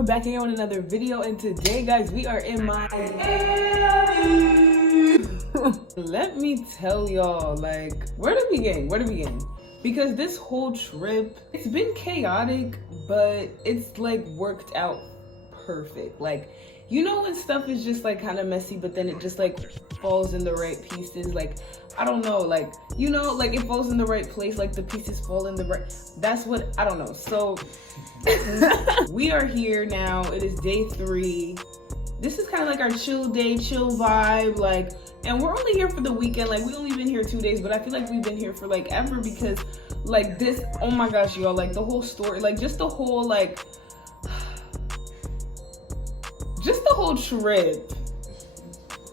we're back again with another video, and today, guys, we are in Miami. Let me tell y'all, like, where to begin? Because this whole trip, it's been chaotic, but it's like worked out perfect. Like, you know when stuff is just like kind of messy, but then it just like falls in the right pieces. Like, I don't know, like, you know, like it falls in the right place, like the pieces fall in the right, that's what, I don't know. So we are here now. It is day 3. This is kind of like our chill day, chill vibe, like, and we're only here for the weekend. Like, we only been here 2 days, but I feel like we've been here for like ever, because like this, oh my gosh, y'all, like the whole story, like just the whole, like, just the whole trip,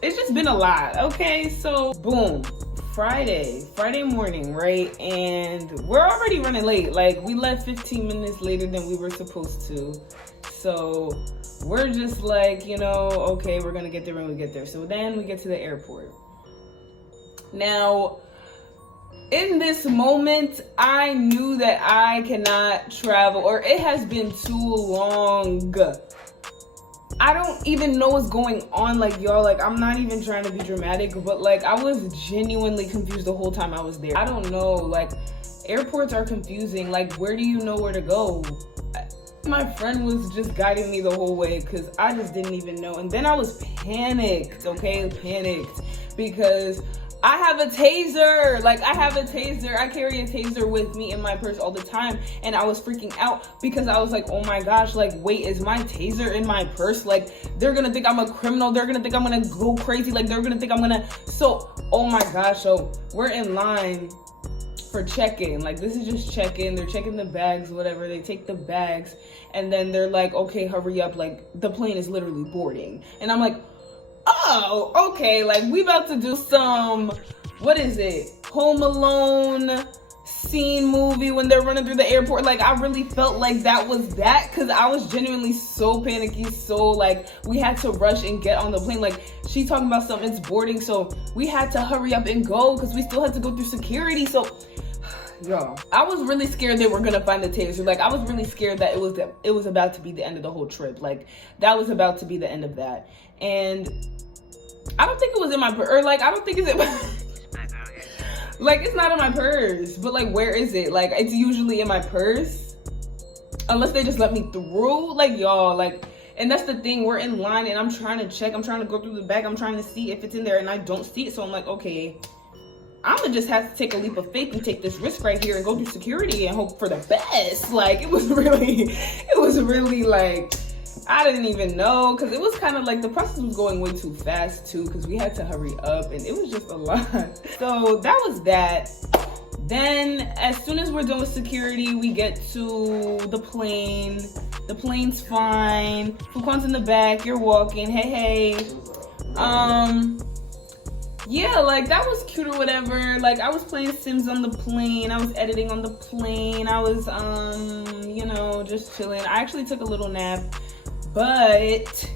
it's just been a lot. Okay, so boom, Friday morning, right? And we're already running late. Like, we left 15 minutes later than we were supposed to. So we're just like, you know, okay, we're gonna get there when we get there. So then we get to the airport. Now, in this moment, I knew that I cannot travel, or it has been too long. I don't even know what's going on, like, y'all, like, I'm not even trying to be dramatic, but like, I was genuinely confused the whole time I was there. I don't know, like, airports are confusing. Like, where do you know where to go? My friend was just guiding me the whole way, because I just didn't even know. And then I was panicked, okay, because I have a taser. Like, I have a taser. I carry a taser with me in my purse all the time. And I was freaking out because I was like, oh my gosh, like, wait, is my taser in my purse? Like, they're gonna think I'm a criminal. They're gonna think I'm gonna go crazy. Like, they're gonna think I'm gonna, so, oh my gosh. So we're in line for check-in. Like, this is just check-in. They're checking the bags, whatever. They take the bags and then they're like, okay, hurry up. Like, the plane is literally boarding. And I'm like, oh, okay, like, we about to do some, what is it, Home Alone scene movie when they're running through the airport. Like, I really felt like that was that, because I was genuinely so panicky, so like, we had to rush and get on the plane. Like, she talking about something, it's boarding, so we had to hurry up and go because we still had to go through security. So y'all, I was really scared they were gonna find the taser. Like, I was really scared that it was about to be the end of the whole trip. Like, that was about to be the end of that. And I don't think it was in my purse, or like, I don't think it's in my like, it's not in my purse, but like, where is it? Like, it's usually in my purse, unless they just let me through. Like, y'all, like, and that's the thing, we're in line and I'm trying to check, I'm trying to go through the bag, I'm trying to see if it's in there, and I don't see it. So I'm like, okay, I'm gonna just have to take a leap of faith and take this risk right here and go through security and hope for the best. Like, it was really like, I didn't even know, because it was kind of like the process was going way too fast too, because we had to hurry up and it was just a lot. So that was that. Then as soon as we're done with security, we get to the plane. The plane's fine. Fuquan's in the back, you're walking, hey. Yeah, like, that was cute or whatever. Like, I was playing Sims on the plane. I was editing on the plane. I was, you know, just chilling. I actually took a little nap. But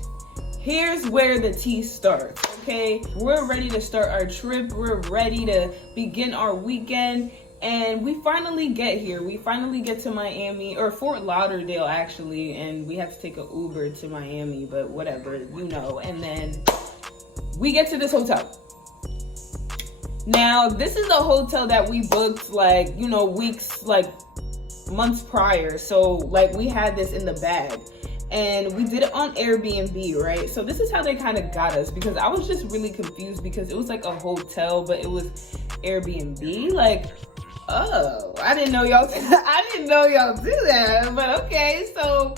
here's where the tea starts, okay? We're ready to start our trip. We're ready to begin our weekend. And we finally get here. We finally get to Miami, or Fort Lauderdale, actually. And we have to take an Uber to Miami, but whatever, you know. And then we get to this hotel. Now, this is a hotel that we booked, like, you know, weeks, like, months prior. So, like, we had this in the bag. And we did it on Airbnb, right? So this is how they kind of got us, because I was just really confused, because it was like a hotel, but it was Airbnb. Like, oh, I didn't know y'all do that, but okay. So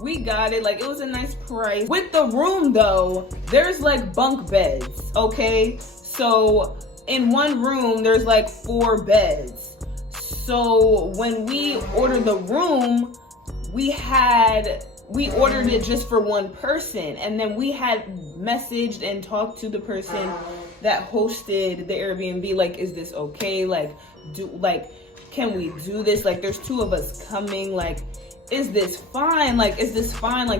we got it. Like, it was a nice price. With the room though, there's like bunk beds, okay? So in one room, there's like 4 beds. So when we ordered the room, we ordered it just for one person, and then we had messaged and talked to the person that hosted the Airbnb, like, is this okay? Like, can we do this? Like, there's 2 of us coming, like, is this fine? Like,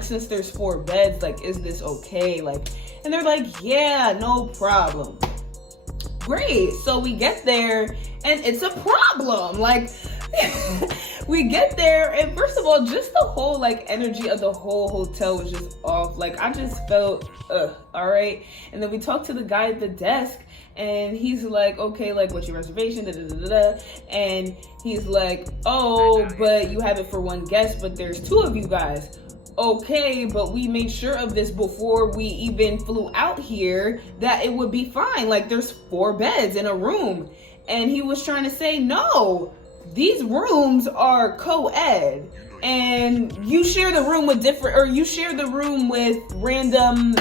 since there's 4 beds, like, is this okay? Like, and they're like, yeah, no problem. Great. So we get there and it's a problem. Like, We get there, and first of all, just the whole like energy of the whole hotel was just off. Like I just felt all right. And then we talked to the guy at the desk, and he's like, okay, like what's your reservation, da, da, da, da, da. And he's like, oh, but you have it for one guest, but there's two of you guys. Okay, but we made sure of this before we even flew out here, that it would be fine. Like there's 4 beds in a room. And he was trying to say, no, these rooms are co-ed, and you share the room with different, or you share the room with random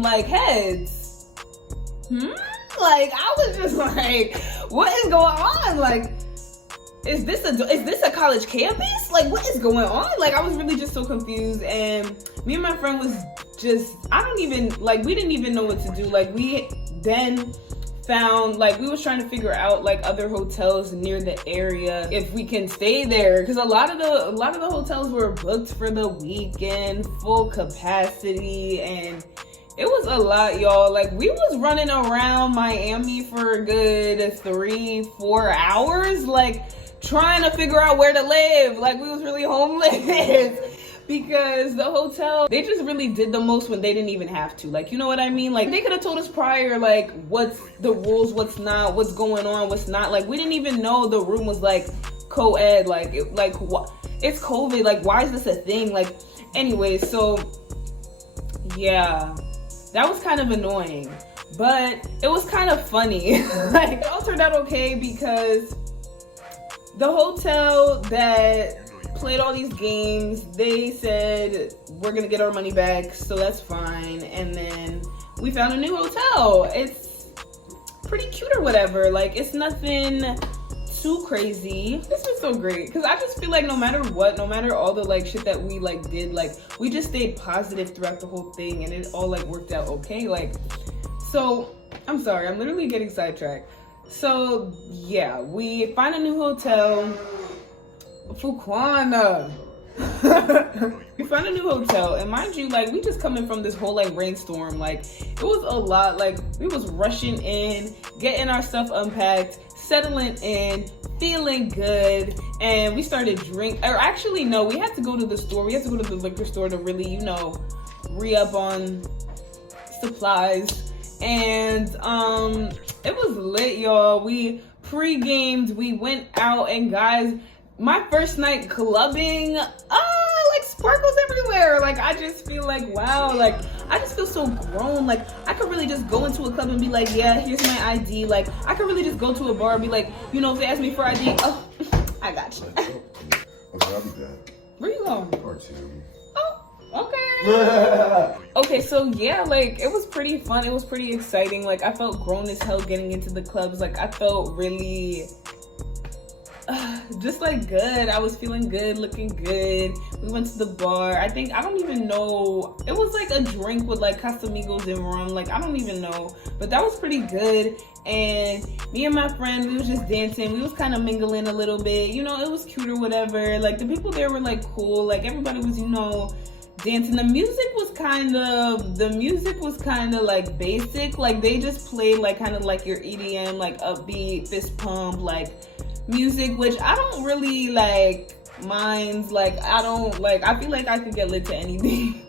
like heads. Like I was just like, what is going on? Like, is this a college campus? Like, what is going on? Like, I was really just so confused, and me and my friend was just, we didn't even know what to do. Like, we then found, like, we was trying to figure out like other hotels near the area if we can stay there, because a lot of the hotels were booked for the weekend, full capacity, and it was a lot, y'all. Like we was running around Miami for a good 3-4 hours, like trying to figure out where to live. Like we was really homeless. Because the hotel, they just really did the most when they didn't even have to. Like, you know what I mean? Like, they could have told us prior, like, what's the rules, what's not, what's going on, what's not. Like, we didn't even know the room was, like, co-ed. Like, it's COVID. Like, why is this a thing? Like, anyway, so, yeah. That was kind of annoying. But it was kind of funny. Like, it all turned out okay because the hotel that played all these games, they said we're gonna get our money back, so that's fine. And then we found a new hotel. It's pretty cute or whatever. Like it's nothing too crazy. This was so great because I just feel like no matter what, no matter all the like shit that we like did, like we just stayed positive throughout the whole thing, and it all like worked out okay. Like, so I'm sorry, I'm literally getting sidetracked. So yeah, we find a new hotel. Fuquana. We found a new hotel, and mind you, like we just coming from this whole like rainstorm. Like it was a lot. Like we was rushing in, getting our stuff unpacked, settling in, feeling good, and we started or actually no, we had to go to the store. We had to go to the liquor store to really, you know, re-up on supplies. And it was lit, y'all. We pre-gamed, we went out, and guys, my first night clubbing, like sparkles everywhere. Like I just feel like, wow, like I just feel so grown. Like I could really just go into a club and be like, yeah, here's my ID. Like I could really just go to a bar and be like, you know, if they ask me for ID, oh, I got you. Okay, I'll be back. Where you going? Part 2. Oh, okay. Okay, so yeah, like it was pretty fun. It was pretty exciting. Like I felt grown as hell getting into the clubs. Like I felt really just like good. I was feeling good, looking good. We went to the bar. I don't even know. It was like a drink with like Casamigos and rum. Like I don't even know, but that was pretty good. And me and my friend, we was just dancing. We was kind of mingling a little bit. You know, it was cute or whatever. Like the people there were like cool. Like everybody was, you know, dancing. The music was kind of like basic. Like they just played like kind of like your EDM, like upbeat, fist pump, like music, which I don't really like minds. Like I feel like I could get lit to anything.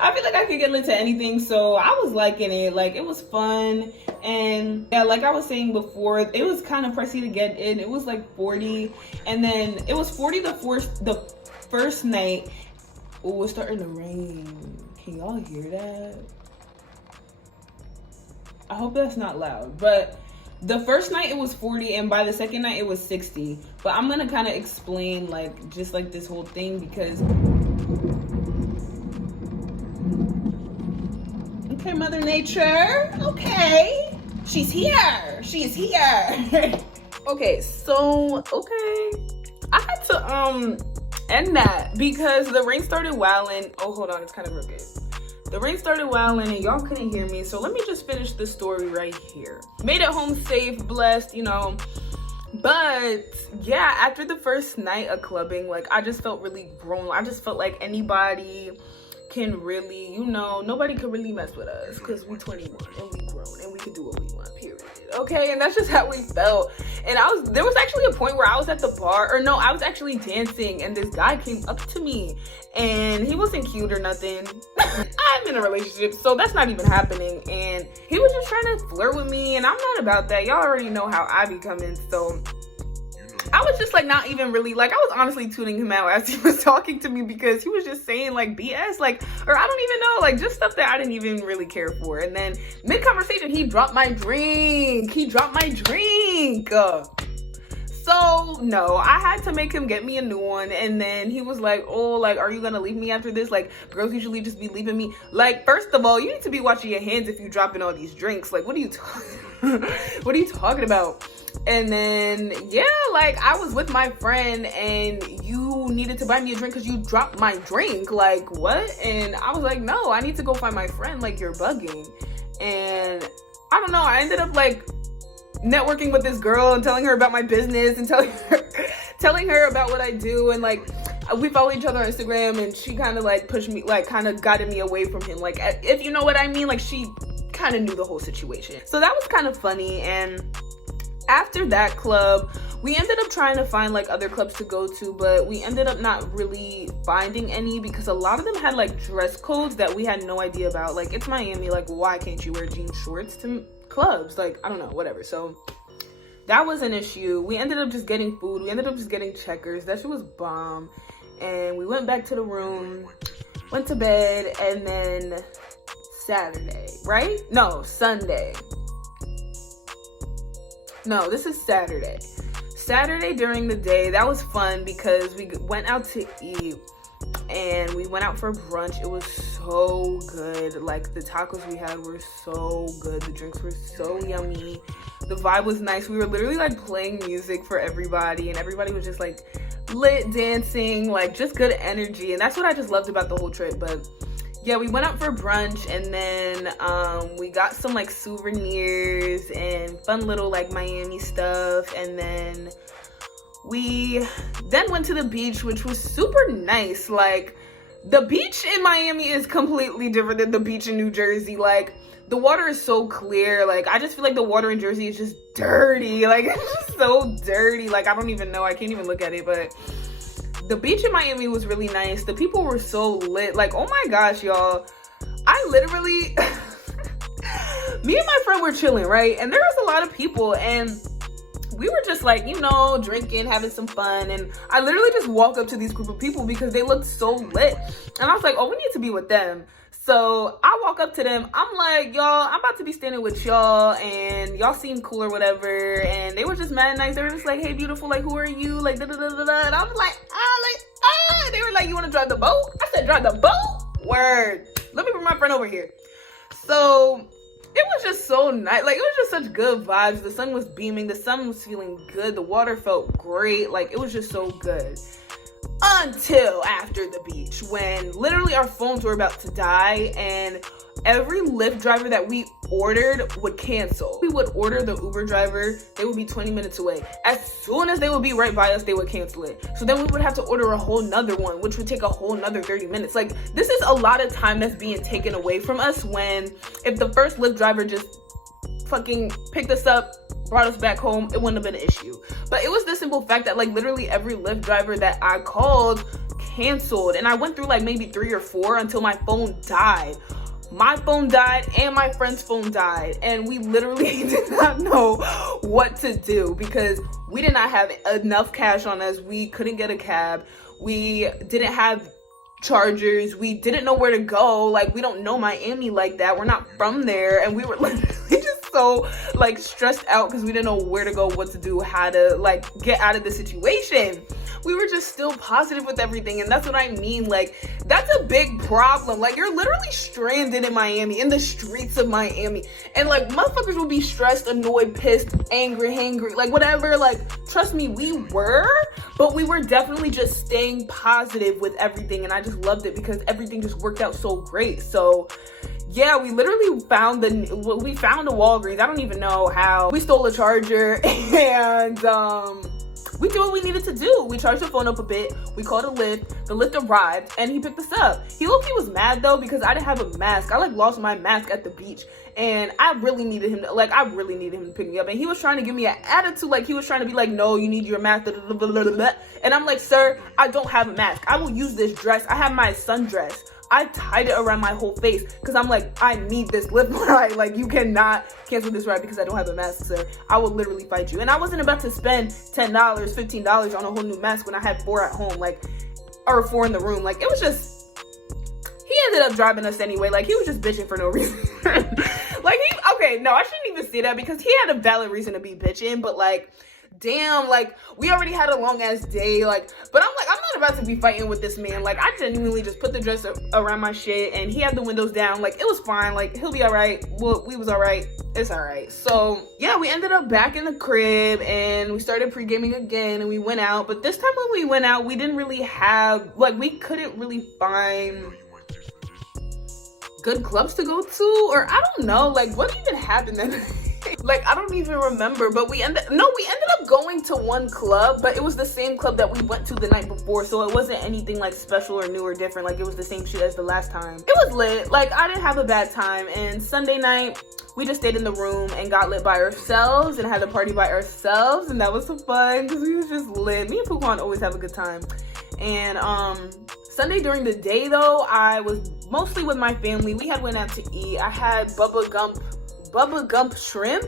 I feel like I could get lit to anything, so I was liking it. Like it was fun, and yeah, like I was saying before, it was kind of pricey to get in. It was like 40, and then it was 40 the first night. Oh, it was starting to rain. Can y'all hear that? I hope that's not loud, but the first night it was 40, and by the second night it was 60. But I'm gonna kind of explain like just like this whole thing because okay, Mother Nature, okay, she's here, she is here. Okay, so I had to end that because the rain started wilding. Oh, hold on, it's kind of crooked. The rain started wilding and y'all couldn't hear me, so let me just finish the story right here. Made it home safe, blessed, you know. But yeah, after the first night of clubbing, like I just felt really grown. I just felt like anybody can really, you know, nobody could really mess with us because we 21 and we grown and we could do what we want, period. okay? And that's just how we felt. And there was actually a point where I was at the bar, or no, I was actually dancing, and this guy came up to me, and he wasn't cute or nothing. I'm in a relationship, so that's not even happening. And he was just trying to flirt with me, and I'm not about that. Y'all already know how I be coming, so I was just like not even really like, I was honestly tuning him out as he was talking to me, because he was just saying like BS, like, or I don't even know, like just stuff that I didn't even really care for. And then mid conversation, he dropped my drink. So no, I had to make him get me a new one. And then he was like, oh, like, are you gonna leave me after this? Like, girls usually just be leaving me. Like, first of all, you need to be watching your hands if you dropping all these drinks. Like, what are you talking about? And then, yeah, like, I was with my friend and you needed to buy me a drink because you dropped my drink. Like, what? And I was like, no, I need to go find my friend. Like, you're bugging. And I don't know, I ended up like networking with this girl and telling her about my business and telling her about what I do. And like, we follow each other on Instagram, and she kind of like pushed me, like kind of guided me away from him. Like, if you know what I mean, like she kind of knew the whole situation. So that was kind of funny. And after that club, we ended up trying to find like other clubs to go to, but we ended up not really finding any because a lot of them had like dress codes that we had no idea about. Like, it's Miami, like why can't you wear jean shorts to clubs? Like, I don't know, whatever. So that was an issue. We ended up just getting food. We ended up just getting Checkers. That shit was bomb. And we went back to the room, went to bed, and then Saturday, right? No, Sunday. No, this is Saturday. Saturday during the day, that was fun because we went out to eat and we went out for brunch. It was so good. Like, the tacos we had were so good. The drinks were so yummy. The vibe was nice. We were literally like playing music for everybody, and everybody was just like lit, dancing, like just good energy. And that's what I just loved about the whole trip. But yeah, we went out for brunch, and then we got some like souvenirs and fun little like Miami stuff. And then we then went to the beach, which was super nice. Like, the beach in Miami is completely different than the beach in New Jersey. Like, the water is so clear. Like, I just feel like the water in Jersey is just dirty. Like, it's just so dirty. Like, I don't even know. I can't even look at it. But the beach in Miami was really nice. The people were so lit. Like, oh my gosh, y'all. I literally, me and my friend were chilling, right? And there was a lot of people, and we were just like, you know, drinking, having some fun. And I literally just walked up to these group of people because they looked so lit. And I was like, oh, we need to be with them. So I walk up to them. I'm like, y'all, I'm about to be standing with y'all, and y'all seem cool or whatever. And they were just mad nice. They were just like, hey, beautiful, like, who are you? Like, da da da da da. And I was like, ah. They were like, you want to drive the boat? I said, drive the boat? Word. Let me bring my friend over here. So it was just so nice. Like, it was just such good vibes. The sun was beaming. The sun was feeling good. The water felt great. Like, it was just so good. Until after the beach, when literally our phones were about to die, and every Lyft driver that we ordered would cancel. We would order the Uber driver, they would be 20 minutes away. As soon as they would be right by us, they would cancel it. So then we would have to order a whole nother one, which would take a whole nother 30 minutes. Like, this is a lot of time that's being taken away from us, when if the first Lyft driver just fucking picked us up, brought us back home, it wouldn't have been an issue. But it was the simple fact that like literally every Lyft driver that I called canceled, and I went through like maybe 3 or 4 until my phone died. My phone died and my friend's phone died, and we literally did not know what to do because we did not have enough cash on us. We couldn't get a cab. We didn't have chargers. We didn't know where to go. Like, we don't know Miami like that. We're not from there, and we were literally just so like stressed out because we didn't know where to go, what to do, how to like get out of the situation. We were just still positive with everything, and that's what I mean. Like, that's a big problem. Like, you're literally stranded in Miami, in the streets of Miami, and like motherfuckers will be stressed, annoyed, pissed, angry, hangry, like whatever. Like, trust me, we were, but we were definitely just staying positive with everything, and I just loved it because everything just worked out so great. So yeah, we literally found a Walgreens. I don't even know how. We stole a charger, and we did what we needed to do. We charged the phone up a bit. We called a Lyft. The Lyft arrived and he picked us up. He was mad though because I didn't have a mask. I like lost my mask at the beach and I really needed him to pick me up. And he was trying to give me an attitude, like he was trying to be like, no, you need your mask. And I'm like, sir, I don't have a mask. I will use this dress. I have my sundress. I tied it around my whole face because I'm like, I need this Lyft ride. Like, you cannot cancel this ride because I don't have a mask, sir. I will literally fight you. And I wasn't about to spend $10, $15 on a whole new mask when I had 4 at home, like, or 4 in the room. Like, it was just, he ended up driving us anyway. Like, he was just bitching for no reason. Like, okay, no, I shouldn't even say that because he had a valid reason to be bitching, but like, damn, like, we already had a long ass day, like, but I'm like, I'm not about to be fighting with this man. Like, I genuinely just put the dress around my shit and he had the windows down. Like, it was fine. Like, he'll be all right. Well, we was all right. It's all right. So yeah, we ended up back in the crib and we started pre-gaming again and we went out. But this time when we went out, we didn't really have, like, we couldn't really find good clubs to go to, or I don't know, like, what even happened that night? Like, I don't even remember, but we ended up going to one club, but it was the same club that we went to the night before, so it wasn't anything like special or new or different. Like, it was the same shit as the last time. It was lit. Like, I didn't have a bad time. And Sunday night we just stayed in the room and got lit by ourselves and had a party by ourselves, and that was so fun because we was just lit. Me and Pookan always have a good time. And Sunday during the day though, I was mostly with my family. We had went out to eat. I had Bubba Gump shrimp,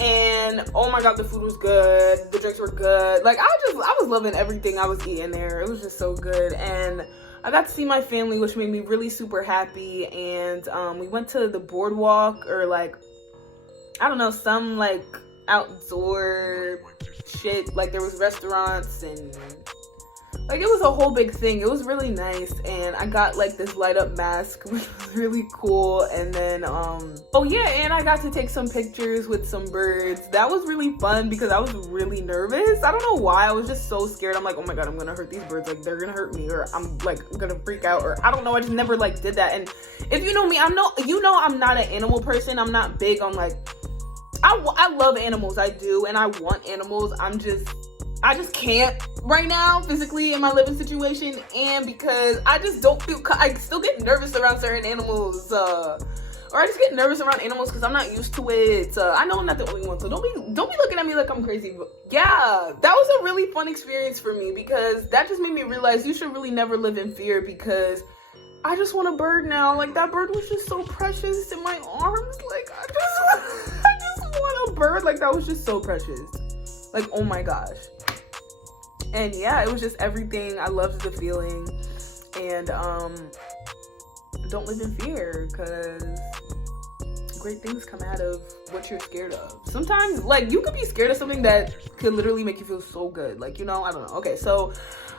and oh my god, the food was good, the drinks were good. Like, I was loving everything I was eating there. It was just so good, and I got to see my family, which made me really super happy. And we went to the boardwalk, or like, I don't know, some like outdoor shit. Like, there was restaurants and like, it was a whole big thing. It was really nice. And I got like this light up mask, which was really cool. And then oh yeah, and I got to take some pictures with some birds. That was really fun because I was really nervous. I don't know why. I was just so scared. I'm like, oh my god, I'm gonna hurt these birds. Like, they're gonna hurt me, or I'm like gonna freak out, or I don't know. I just never like did that. And if you know me, I'm not an animal person. I'm not big on like, I love animals, I do, and I want animals. I just can't right now physically in my living situation, and because I just don't feel, I still get nervous around certain animals, or I just get nervous around animals because I'm not used to it. I know I'm not the only one, so don't be looking at me like I'm crazy. But yeah, that was a really fun experience for me because that just made me realize you should really never live in fear, because I just want a bird now. Like, that bird was just so precious in my arms. Like, I just want a bird. Like, that was just so precious. Like, oh my gosh. And yeah, it was just everything. I loved the feeling. And don't live in fear, because great things come out of what you're scared of. Sometimes, like, you could be scared of something that could literally make you feel so good. Like, you know, I don't know. Okay, so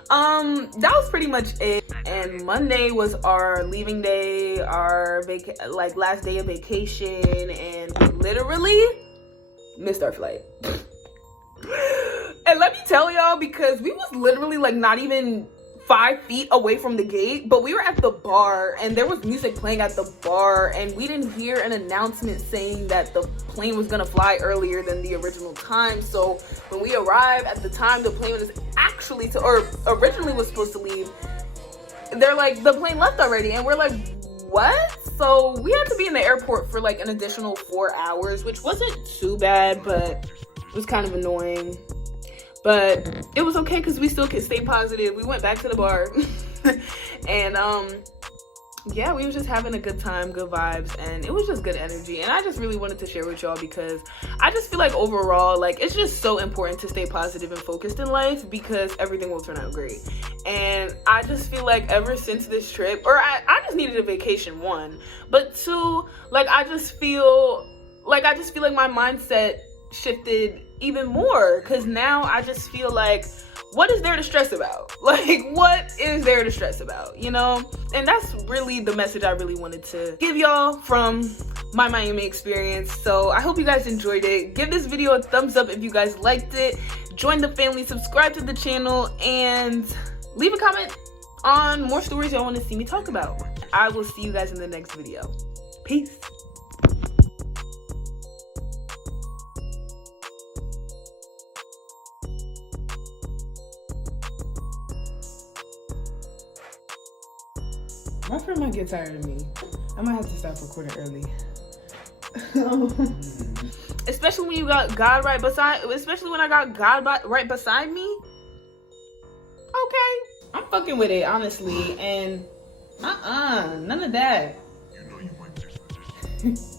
that was pretty much it. And Monday was our leaving day, our last day of vacation, and we literally missed our flight. And let me tell y'all, because we was literally like not even 5 feet away from the gate, but we were at the bar and there was music playing at the bar, and we didn't hear an announcement saying that the plane was gonna fly earlier than the original time. So when we arrived at the time the plane was actually originally was supposed to leave, they're like, the plane left already, and we're like, what? So we had to be in the airport for like an additional 4 hours, which wasn't too bad, but it was kind of annoying. But it was okay because we still could stay positive. We went back to the bar. And yeah, we was just having a good time, good vibes, and it was just good energy. And I just really wanted to share with y'all because I just feel like overall, like, it's just so important to stay positive and focused in life, because everything will turn out great. And I just feel like ever since this trip, or I just needed a vacation, one, but two, like, I just feel like my mindset shifted even more, because now I just feel like, what is there to stress about? Like, what is there to stress about, you know? And that's really the message I really wanted to give y'all from my Miami experience. So I hope you guys enjoyed it. Give this video a thumbs up if you guys liked it. Join the family, subscribe to the channel, and leave a comment on more stories y'all want to see me talk about. I will see you guys in the next video. Peace. My friend might get tired of me. I might have to stop recording early. Especially when you got God right beside. Especially when I got God right beside me. Okay. I'm fucking with it, honestly, and none of that. You know you might just.